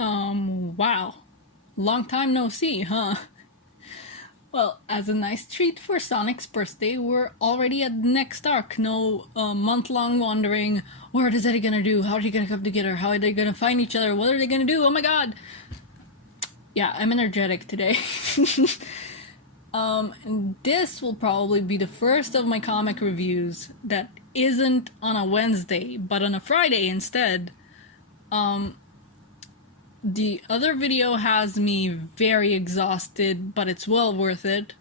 Wow. Long time no see, huh? Well, as a nice treat for Sonic's birthday, we're already at the next arc. No month-long wandering. What is Eddie gonna do? How are they gonna come together? How are they gonna find each other? What are they gonna do? Oh my god! Yeah, I'm energetic today. And this will probably be the first of my comic reviews that isn't on a Wednesday, but on a Friday instead. The other video has me very exhausted, but it's well worth it.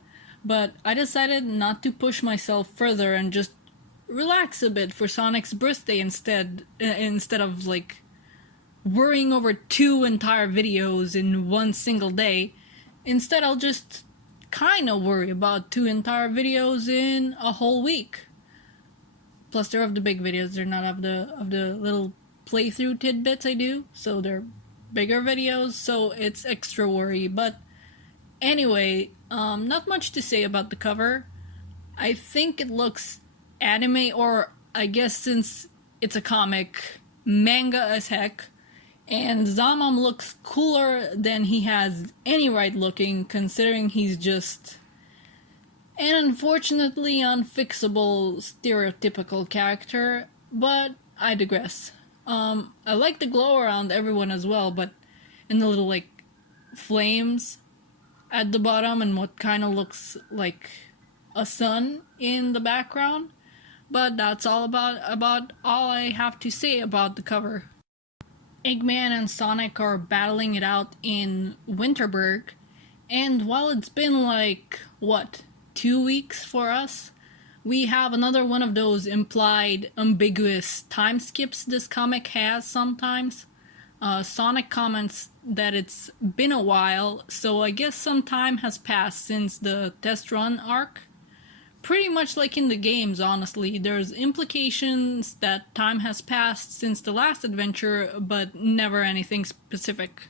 But I decided not to push myself further and just relax a bit for Sonic's birthday instead of like worrying over 2 entire videos in one single day. Instead, I'll just kind of worry about 2 entire videos in a whole week. Plus, they're of the big videos. They're not of the little playthrough tidbits I do, so they're bigger videos, so it's extra worry. But anyway, not much to say about the cover. I think it looks anime, or I guess since it's a comic, manga as heck. And Zamam looks cooler than he has any right looking, considering he's just an unfortunately unfixable stereotypical character, but I digress. I like the glow around everyone as well, but in the little, like, flames at the bottom and what kind of looks like a sun in the background. But that's about all I have to say about the cover. Eggman and Sonic are battling it out in Winterberg, and while it's been like, 2 weeks for us? We have another one of those implied, ambiguous time skips this comic has sometimes. Sonic comments that it's been a while, so I guess some time has passed since the test run arc. Pretty much like in the games, honestly. There's implications that time has passed since the last adventure, but never anything specific.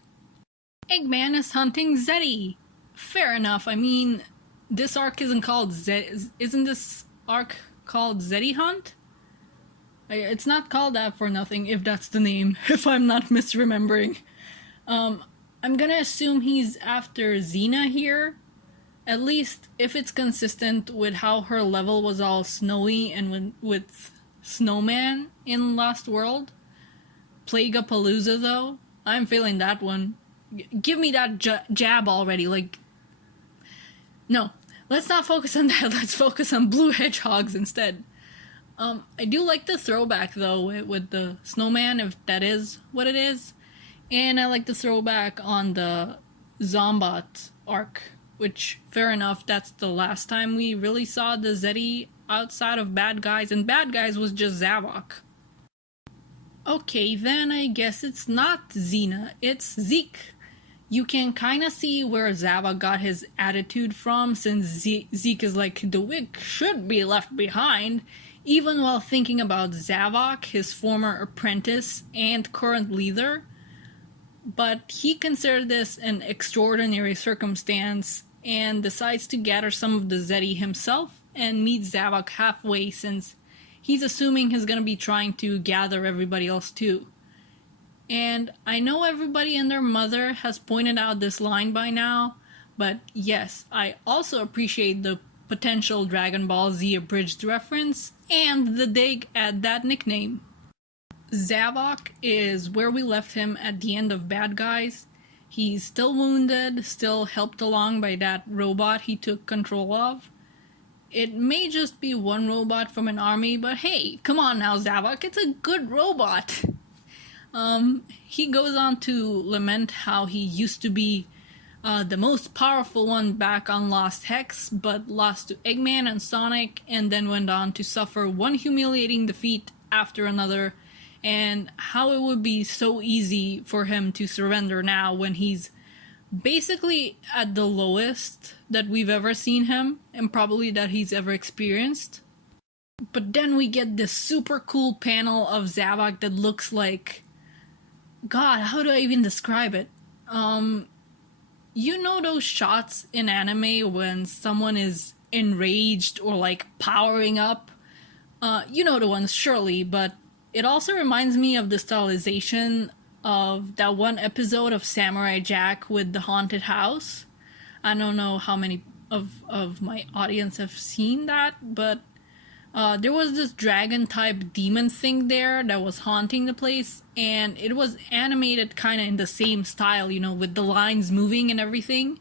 Eggman is hunting Zeddy! Fair enough, I mean, this arc isn't called isn't this arc called Zeddy Hunt? It's not called that for nothing, if that's the name, if I'm not misremembering. I'm gonna assume he's after Xena here, at least if it's consistent with how her level was all snowy and with Snowman in Lost World. Plague-a-Palooza though, I'm feeling that one. Give me that jab already, like... No. Let's not focus on that, let's focus on blue hedgehogs instead. I do like the throwback though with the snowman, if that is what it is. And I like the throwback on the Zombot arc, which, fair enough, that's the last time we really saw the Zeddy outside of Bad Guys, and Bad Guys was just Zavok. Okay, then I guess it's not Xena, it's Zeke. You can kinda see where Zavok got his attitude from, since Zeke is like, the wig should be left behind, even while thinking about Zavok, his former apprentice and current leader. But he considered this an extraordinary circumstance and decides to gather some of the Zeddy himself and meet Zavok halfway, since he's assuming he's gonna be trying to gather everybody else too. And I know everybody and their mother has pointed out this line by now, but yes, I also appreciate the potential Dragon Ball Z abridged reference and the dig at that nickname. Zavok is where we left him at the end of Bad Guys. He's still wounded, still helped along by that robot he took control of. It may just be one robot from an army, but hey, come on now Zavok, it's a good robot! He goes on to lament how he used to be the most powerful one back on Lost Hex, but lost to Eggman and Sonic, and then went on to suffer one humiliating defeat after another, and how it would be so easy for him to surrender now when he's basically at the lowest that we've ever seen him, and probably that he's ever experienced. But then we get this super cool panel of Zavok that looks like... God, how do I even describe it? You know those shots in anime when someone is enraged or like powering up? You know the ones, surely, but it also reminds me of the stylization of that one episode of Samurai Jack with the haunted house. I don't know how many of my audience have seen that, but there was this dragon type demon thing there that was haunting the place, and it was animated kind of in the same style, you know, with the lines moving and everything.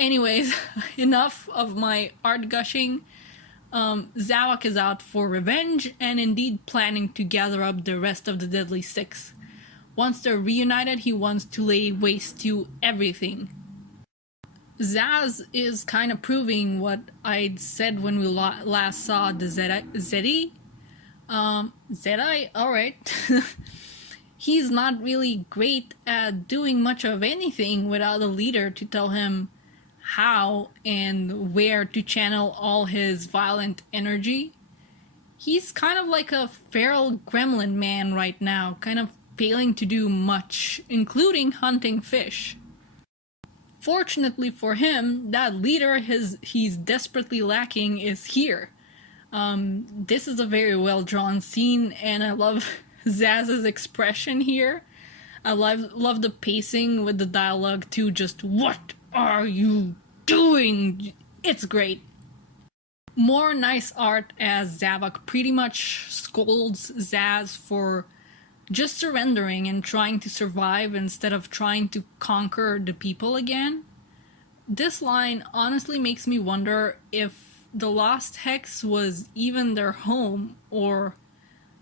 Anyways, enough of my art gushing. Zavok is out for revenge and indeed planning to gather up the rest of the Deadly Six. Once they're reunited, he wants to lay waste to everything. Zaz is kind of proving what I'd said when we last saw the Zeddy. Zeddy? Alright. He's not really great at doing much of anything without a leader to tell him how and where to channel all his violent energy. He's kind of like a feral gremlin man right now, kind of failing to do much, including hunting fish. Fortunately for him, that leader he's desperately lacking is here. This is a very well-drawn scene, and I love Zaz's expression here. I love the pacing with the dialogue too, just what are you doing? It's great. More nice art as Zavok pretty much scolds Zaz for just surrendering and trying to survive instead of trying to conquer the people again. This line honestly makes me wonder if the Lost Hex was even their home or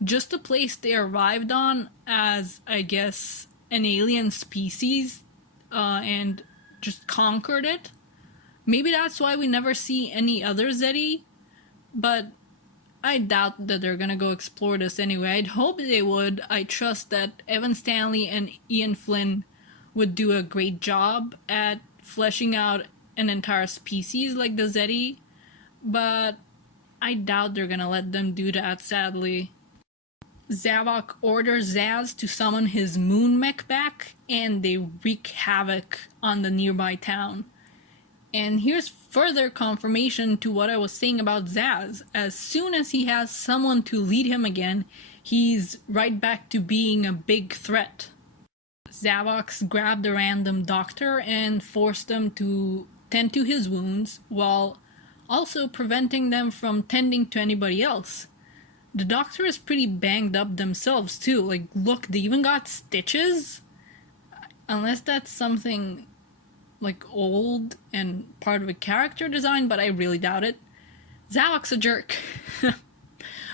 just a place they arrived on as, I guess, an alien species and just conquered it. Maybe that's why we never see any other Zeddy, but I doubt that they're gonna go explore this anyway. I'd hope they would. I trust that Evan Stanley and Ian Flynn would do a great job at fleshing out an entire species like the Zeddy, but I doubt they're gonna let them do that, sadly. Zavok orders Zaz to summon his moon mech back, and they wreak havoc on the nearby town. And here's further confirmation to what I was saying about Zaz. As soon as he has someone to lead him again, he's right back to being a big threat. Zavok grabbed a random doctor and forced them to tend to his wounds, while also preventing them from tending to anybody else. The doctor is pretty banged up themselves too. Like, look, they even got stitches? Unless that's something like old and part of a character design, but I really doubt it. Zavok's a jerk.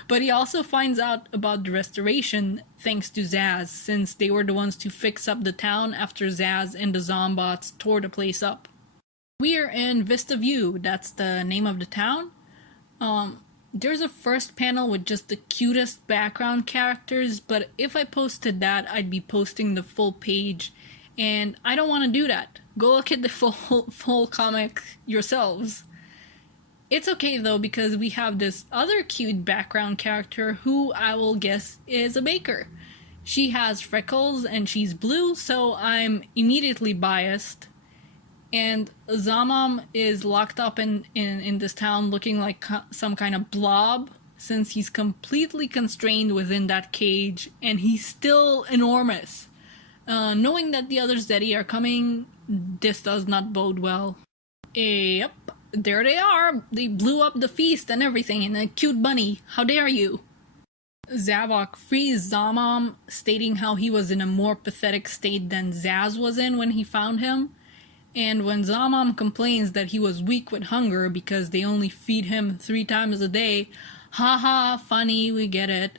But he also finds out about the restoration thanks to Zaz, since they were the ones to fix up the town after Zaz and the Zombots tore the place up. We're in Vista View, that's the name of the town. There's a first panel with just the cutest background characters, but if I posted that, I'd be posting the full page, and I don't want to do that. Go look at the full comic yourselves. It's okay though, because we have this other cute background character who I will guess is a baker. She has freckles and she's blue, so I'm immediately biased. And Zamam is locked up in this town looking like some kind of blob, since he's completely constrained within that cage, and he's still enormous. Knowing that the other Zeddy are coming, this does not bode well. Yep, there they are. They blew up the feast and everything, and a cute bunny. How dare you? Zavok frees Zamam, stating how he was in a more pathetic state than Zaz was in when he found him. And when Zamam complains that he was weak with hunger because they only feed him 3 times a day, haha, funny, we get it.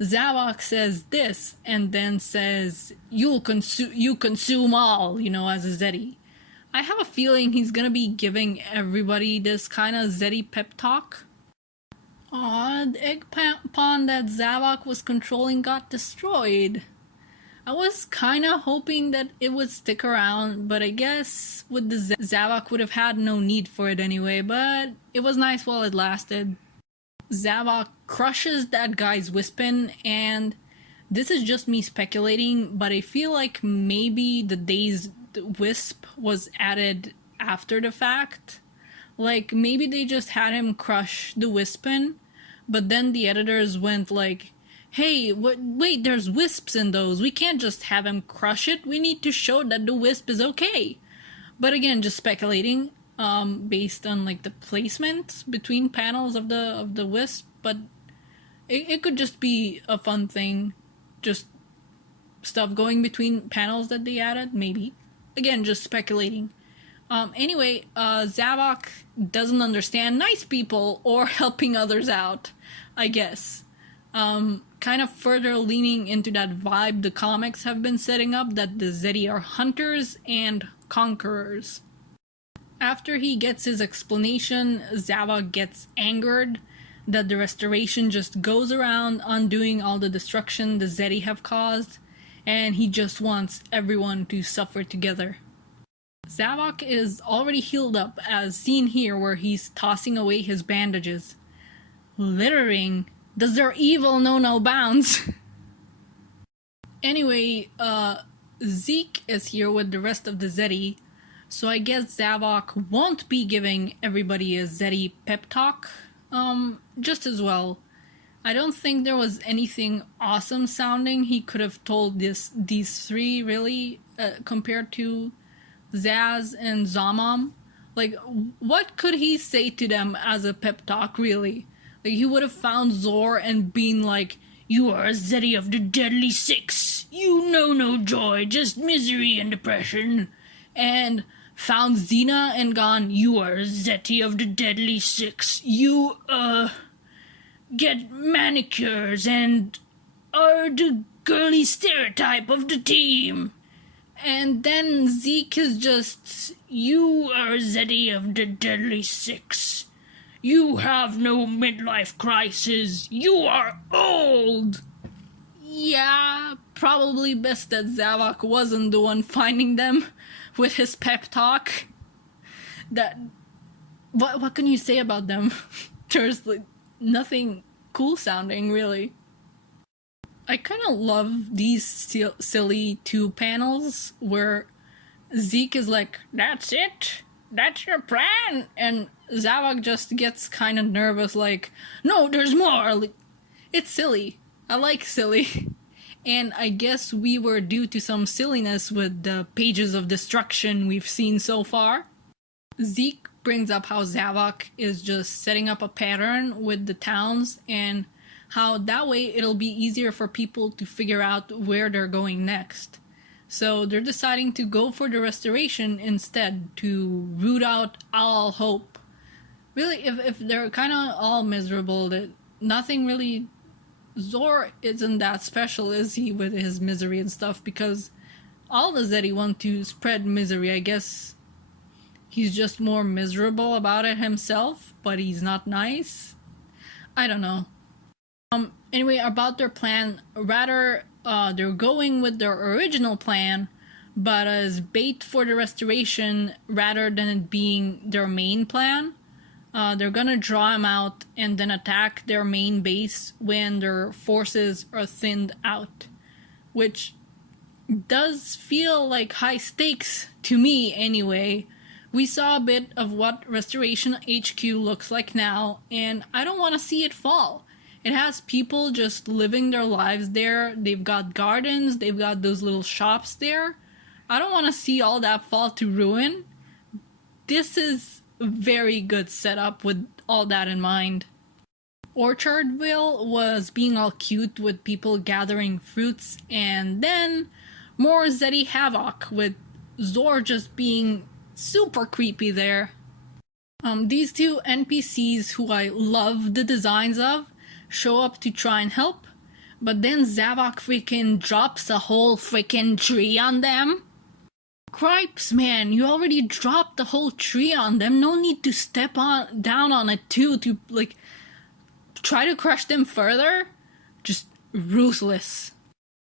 Zavok says this, and then says, you consume all, as a Zeddy. I have a feeling he's gonna be giving everybody this kind of Zeddy pep talk. Aw, the egg pond that Zavok was controlling got destroyed. I was kinda hoping that it would stick around, but I guess with the Zavok would have had no need for it anyway, but it was nice while it lasted. Zavok crushes that guy's Wispin, and this is just me speculating, but I feel like maybe the dazed Wisp was added after the fact. Like, maybe they just had him crush the Wispin, but then the editors went like, hey, wait, there's wisps in those. We can't just have him crush it. We need to show that the wisp is okay. But again, just speculating, based on like the placement between panels of the wisp. But it could just be a fun thing, just stuff going between panels that they added. Maybe, again, just speculating. Anyway, Zavok doesn't understand nice people or helping others out, I guess. Kind of further leaning into that vibe the comics have been setting up, that the Zeti are hunters and conquerors. After he gets his explanation, Zavok gets angered that the restoration just goes around undoing all the destruction the Zeti have caused, and he just wants everyone to suffer together. Zavok is already healed up, as seen here where he's tossing away his bandages. Littering? Does their evil know no bounds? Anyway, Zeke is here with the rest of the Zeti, so I guess Zavok won't be giving everybody a Zeti pep talk, just as well. I don't think there was anything awesome sounding he could have told these three, really, compared to Zaz and Zamam. Like, what could he say to them as a pep talk, really? Like, he would have found Zor and been like, "You are a Zeti of the Deadly Six. You know no joy, just misery and depression." And found Xena and gone, "You are a Zeti of the Deadly Six. You, get manicures and are the girly stereotype of the team." And then Zeke is just, "You are Zeti of the Deadly Six. You have no midlife crisis. You are old." Yeah, probably best that Zavok wasn't the one finding them with his pep talk. That, what can you say about them? There's like nothing cool sounding, really. I kind of love these silly two panels where Zeke is like, "That's it? That's your plan?" And Zavok just gets kind of nervous, like, "No, there's more." It's silly. I like silly. And I guess we were due to some silliness with the pages of destruction we've seen so far. Zeke brings up how Zavok is just setting up a pattern with the towns, and how that way it'll be easier for people to figure out where they're going next. So they're deciding to go for the restoration instead, to root out all hope. Really, if they're kind of all miserable, that nothing really... Zor isn't that special, is he, with his misery and stuff? Because all the Zeti want to spread misery. I guess he's just more miserable about it himself, but he's not nice. I don't know. Anyway, about their plan, rather, they're going with their original plan, but as bait for the restoration, rather than it being their main plan. They're gonna draw him out and then attack their main base when their forces are thinned out. Which does feel like high stakes to me anyway. We saw a bit of what Restoration HQ looks like now, and I don't want to see it fall. It has people just living their lives there. They've got gardens, they've got those little shops there. I don't want to see all that fall to ruin. This is a very good setup with all that in mind. Orchardville was being all cute with people gathering fruits, and then more Zeti havoc with Zor just being super creepy there. These two NPCs who I love the designs of show up to try and help, but then Zavok freaking drops a whole freaking tree on them. Cripes, man, you already dropped the whole tree on them. No need to step down on it too to like try to crush them further. Just ruthless.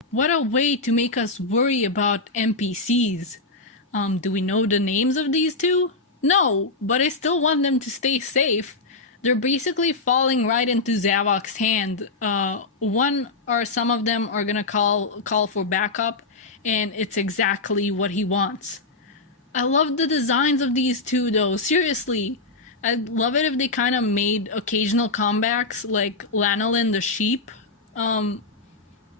What a way to make us worry about NPCs. Do we know the names of these two? No, but I still want them to stay safe. They're basically falling right into Zavok's hand. One or some of them are gonna call for backup, and it's exactly what he wants. I love the designs of these two though, seriously. I'd love it if they kind of made occasional comebacks like Lanolin the sheep.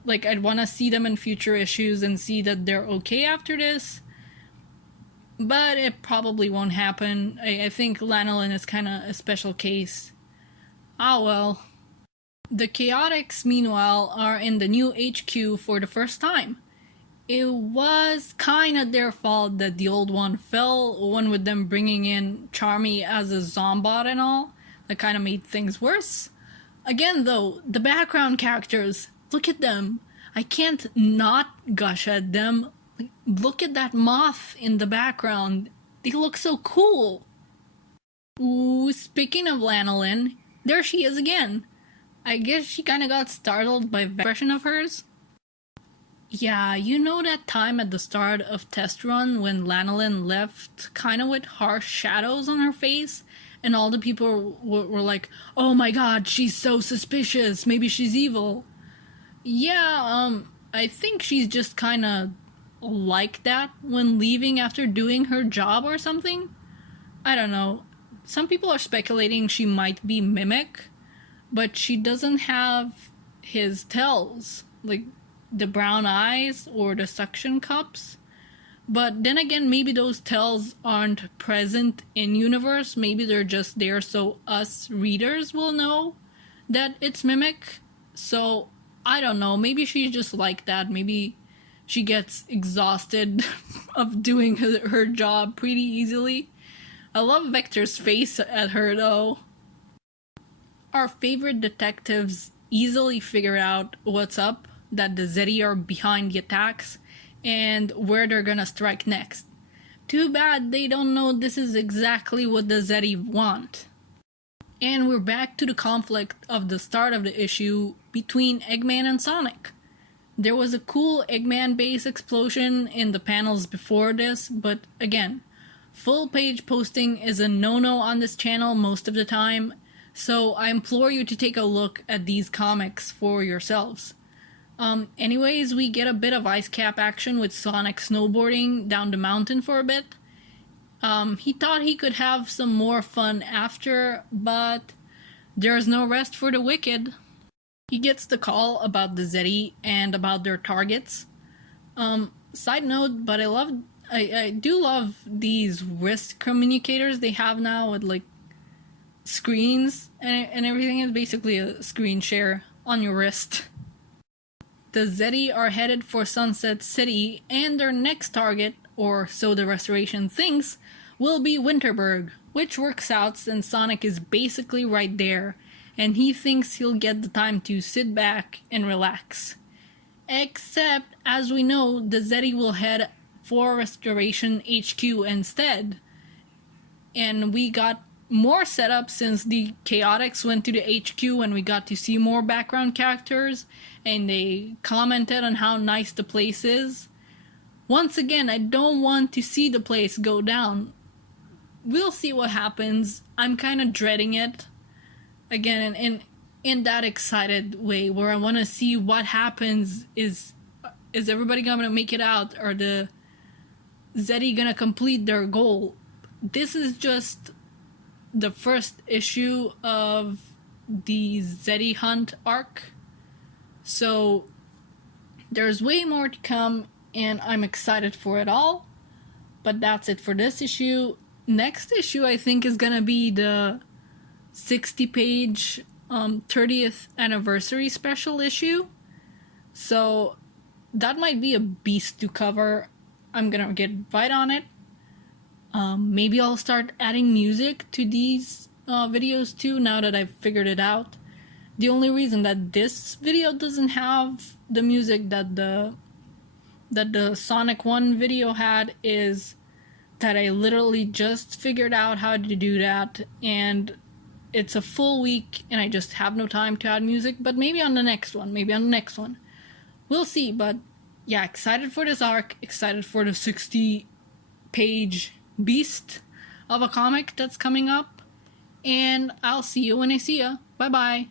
Like, I'd want to see them in future issues and see that they're okay after this. But it probably won't happen. I think Lanolin is kind of a special case. Ah well. The Chaotix, meanwhile, are in the new HQ for the first time. It was kind of their fault that the old one fell, one with them bringing in Charmy as a zombot and all. That kind of made things worse. Again, though, the background characters, look at them. I can't not gush at them. Look at that moth in the background. They look so cool. Ooh, speaking of Lanolin, there she is again. I guess she kind of got startled by that expression of hers. Yeah, you know that time at the start of Test Run when Lanolin left kind of with harsh shadows on her face? And all the people were like, oh my god, she's so suspicious, maybe she's evil. Yeah, I think she's just kind of like that when leaving after doing her job or something. I don't know. Some people are speculating she might be Mimic, but she doesn't have his tells, like the brown eyes or the suction cups. But then again, maybe those tells aren't present in universe. Maybe they're just there so us readers will know that it's Mimic. So, I don't know. Maybe she's just like that. Maybe she gets exhausted of doing her job pretty easily. I love Vector's face at her, though. Our favorite detectives easily figure out what's up, that the Zeti are behind the attacks, and where they're gonna strike next. Too bad they don't know this is exactly what the Zeti want. And we're back to the conflict of the start of the issue between Eggman and Sonic. There was a cool Eggman base explosion in the panels before this, but again, full page posting is a no-no on this channel most of the time, so I implore you to take a look at these comics for yourselves. Anyways, we get a bit of ice cap action with Sonic snowboarding down the mountain for a bit. He thought he could have some more fun after, but there's no rest for the wicked. He gets the call about the Zeti and about their targets. Side note, but I do love these wrist communicators they have now with like screens and everything is basically a screen share on your wrist. The Zeti are headed for Sunset City, and their next target, or so the Restoration thinks, will be Winterberg, which works out since Sonic is basically right there, and he thinks he'll get the time to sit back and relax. Except, as we know, the Zeti will head for Restoration HQ instead. And we got more setup since the Chaotix went to the HQ and we got to see more background characters and they commented on how nice the place is. Once again, I don't want to see the place go down. We'll see what happens. I'm kind of dreading it. Again, in that excited way where I want to see what happens. Is everybody gonna make it out? Are the Zeti gonna complete their goal? This is just the first issue of the Zeti Hunt arc. So there's way more to come and I'm excited for it all. But that's it for this issue. Next issue I think is gonna be the 60-page 30th anniversary special issue. So that might be a beast to cover. I'm gonna get right on it. Maybe I'll start adding music to these videos too now that I've figured it out. The only reason that this video doesn't have the music that the Sonic 1 video had is that I literally just figured out how to do that, and it's a full week and I just have no time to add music, but maybe on the next one. We'll see, but yeah, excited for this arc, excited for the 60-page beast of a comic that's coming up, and I'll see you when I see ya. Bye bye.